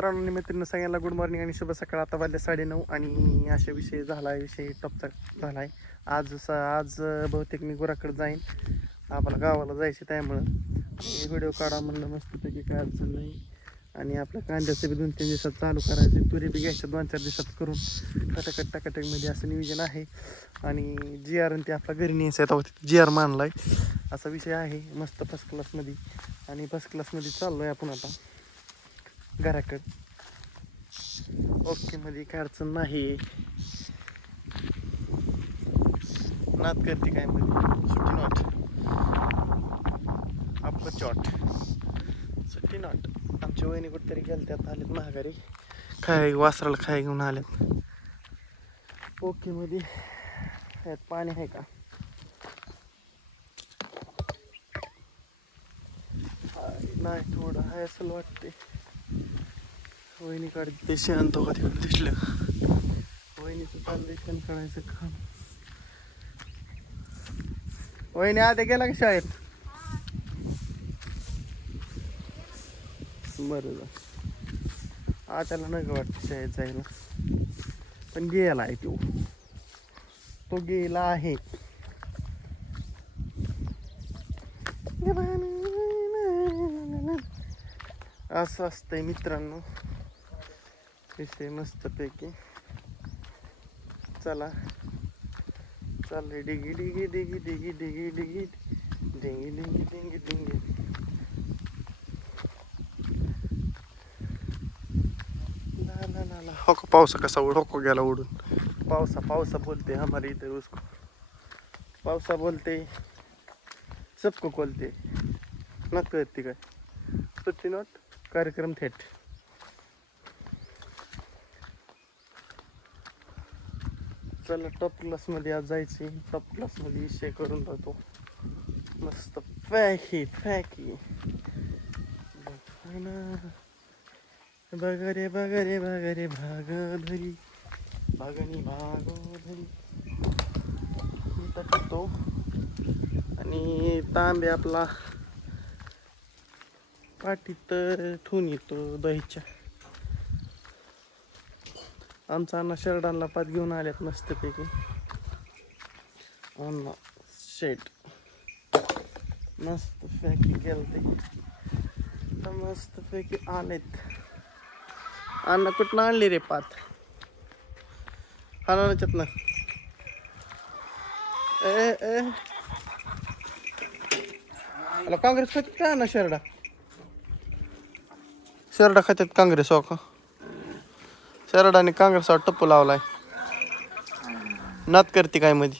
मित्रांनो आणि मैत्रिणी सगळ्यांना गुड मॉर्निंग आणि शुभ सकाळ. आता वाजले 9:30 आणि अशा विषय झाला आहे, विषय टॉपचा झाला आहे. आज बहुतेक मी गुराकडे जाईन, आम्हाला गावाला जायचं त्यामुळं व्हिडिओ काढा म्हणलं मस्तपैकी, काय अडचण नाही. आणि आपल्या कांद्याचं बी 2-3 दिवसात चालू करायचं, तुरी बी घ्यायचं 2-4 दिवसात करून टाकाटकमध्ये असं नियोजन आहे. आणि GR आणि ते आपला घरी न्यायचं आहे, तेव्हा GR मानला आहे असा विषय आहे मस्त फर्स्ट क्लासमध्ये. आणि फर्स्ट क्लासमध्ये चाललो आहे आपण आता घराकडे. ओके मध्ये काय अडचण नाही. नात करते काय मध्ये सुट्टी नॉट आपलं चॉट सुट्टी नॉट. आमच्या वहिनी कुठेतरी गेल्या, त्यात आलेत महागारी काय वासराला खाय घेऊन आलेत. ओके मध्ये यात पाणी आहे का? नाही थोडं आहे असं वाटते. वहिनी काढते ते शेण, तो का तिकडे दिसलं वहिनीचं चाललंय शेण काढायचं काम. वहिनी आधी गेला का शाळेत? बरं त्याला नका वाटतं शाळेत जायला, पण गेला आहे तो गेला आहे. असं असतंय मित्रांनो विषय मस्तपैकी. चला चाललंय डिगी डिगी डिगी डिगी डिगी डिगी डिंगी डिंगी डिंगी डिंगी. ला ला ला ला हो का पावसा कसा हो का गेला उडून. पावसा बोलते हमारे इधर उसको, पावसा बोलते सबको बोलते ना. कळते काय सुट्टी नॉट कार्यक्रम थेट. चला टॉप क्लासमध्ये आज जायचे, टॉप क्लासमध्ये विषय करून राहतो मस्त फॅकी बघरे बघरे बघरे भागधरी भागणी भागोधरी टाकतो. आणि तांबे आपला पाठीत ठेवून येतो दहीच्या. आमचा अण्णा शर्टांना पात घेऊन आल्यात मस्तपैकी. अण्णा शेट मस्तपैकी गेलते, मस्तपैकी आलेत. अण्णा कुठनं आणली रे पात? हानाच्यात ना हॅलो काँग्रेस खात्यात काय ना शर्डा खात्यात काँग्रेस हो का? शरडाने काँग्रेसवर टप्पू लावलाय. नात करते काय मध्ये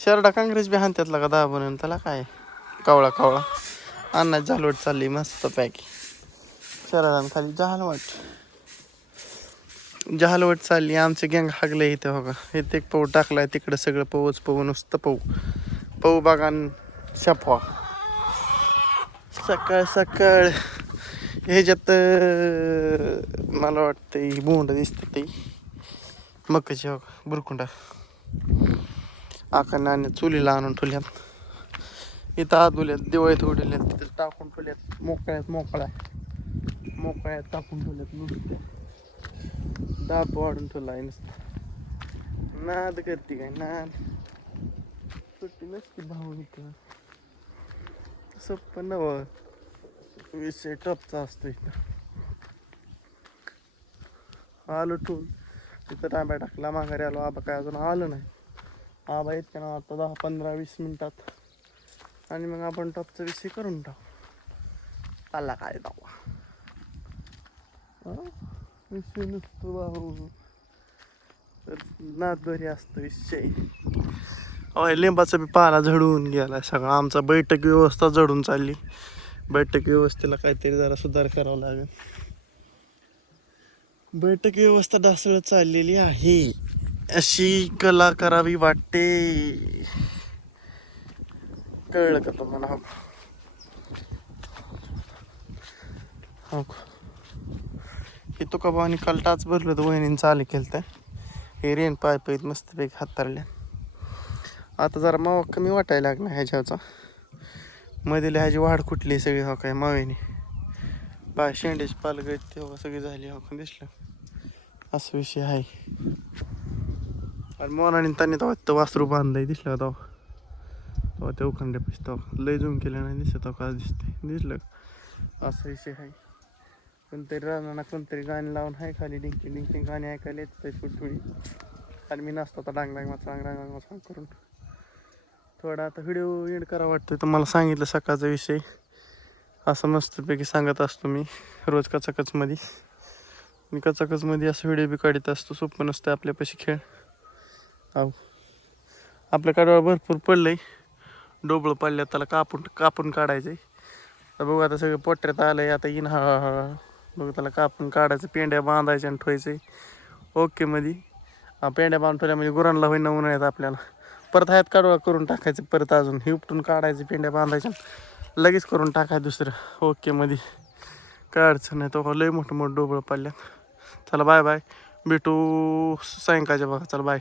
शरडा काँग्रेस बी हाणत्यात का दहा बनून, त्याला काय कावळा अन्नाच झालवट चालली मस्त पॅकी. शरडान खाली जहालवट चालली. आमचे गँग हागले इथे हो का. इथे एक पाऊ टाकलाय, तिकडं सगळं पाऊ नुसतं पाऊ बागान शफवा. सकाळ ह्याच्यात मला वाटतं बोंड दिसतं ते मकाची हो का बुरकुंडा. नाण्या चुलीला आणून ठेवल्यात, इथं आदुल्यात दिवाळीत उडल्यात, तिथं टाकून ठेवल्यात. मोकळ्यात टाकून ठेवल्यात नुसत्या. दाब वाढून ठेवलाय नुसतं. नाद करते काय नाद सुट्टी नसते भाऊ इथं. सोपं नवं विषय टपचा असतो इथं. आलो ठेवून तिथं तांब्या टाकला, माघारी आलो. आबा काय अजून आलं नाही. आबा येत का ना आता 10-15-20 मिनिटात, आणि मग आपण टॉपचा विषय करून टाकू. आला काय दावा विषय नसतो भाऊ, तर नादबरी असतो विषय. लिंबाचा बी पाला झडून गेला सगळा. आमचा बैठक व्यवस्था झडून चालली. बैठक व्यवस्थेला काहीतरी जरा सुधार करावा लागेल. बैठक व्यवस्था ढासळत चाललेली आहे, अशी कला करावी वाटते. कळलं का तुम्हाला? हो हे तो का भावानी काल टाच भरलं तर वहिनीनं चालू केलं तर हे रेन पाईप आहेत मस्तपैकी हाताळल्या. आता जरा मावा कमी वाटायला लागला ह्याच्याचा. मध्ये ह्याची वाढ कुठली सगळी हो काय मावेनी पाय शेंड्याची पालक आहेत तेव्हा सगळी झाली हो दिसलं असा विषय आहे. आणि मोनाने त्यांनी तेव्हा तर वासरू बांधलंय दिसलं का तेव्हा ते उखंडे पैसे तेव्हा लय झूम केलं नाही दिसत तेव्हा का दिसते दिसलं असा विषय आहे. कोणतरी राहणार कोणतरी गाणी लावून आहे खाली डिंकी डिंकी गाणी ऐकायला येत थोडी आणि मी नसतो आता डांग डांग डांग करून थोडा आता व्हिडिओ एंड करा वाटतं. तर मला सांगितलं सकाळचा विषय असं मस्तपैकी सांगत असतो मी रोज कचाकचमध्ये. मी कचाकचमध्ये असं व्हिडिओ बी काढत असतो. सोपं नसतं आपल्यापाशी खेळ. अहो आपल्या काढवा भरपूर पडलंय डोबळं पडल्यात त्याला कापून काढायचंय. तर बघू आता सगळं पोटऱ्यात आलंय आता येईन हळूहळू बघू त्याला कापून काढायचं पेंड्या बांधायच्या आणि ठेवायचं ओके मध्ये. पेंड्या बांधून ठेवल्यामध्ये गुरांना होईन उन्हाळ्यात आपल्याला परत हात काढवा करून टाकायचं परत अजून हे उपटून काढायचं पेंड्या बांधायच्या लगेच करून टाकायचं दुसरं ओके मध्ये काय अडचण नाही. तो लय मोठं डोबळं पडल्यात. चला बाय बाय भेटू सायंकाळच्या बघा चला बाय.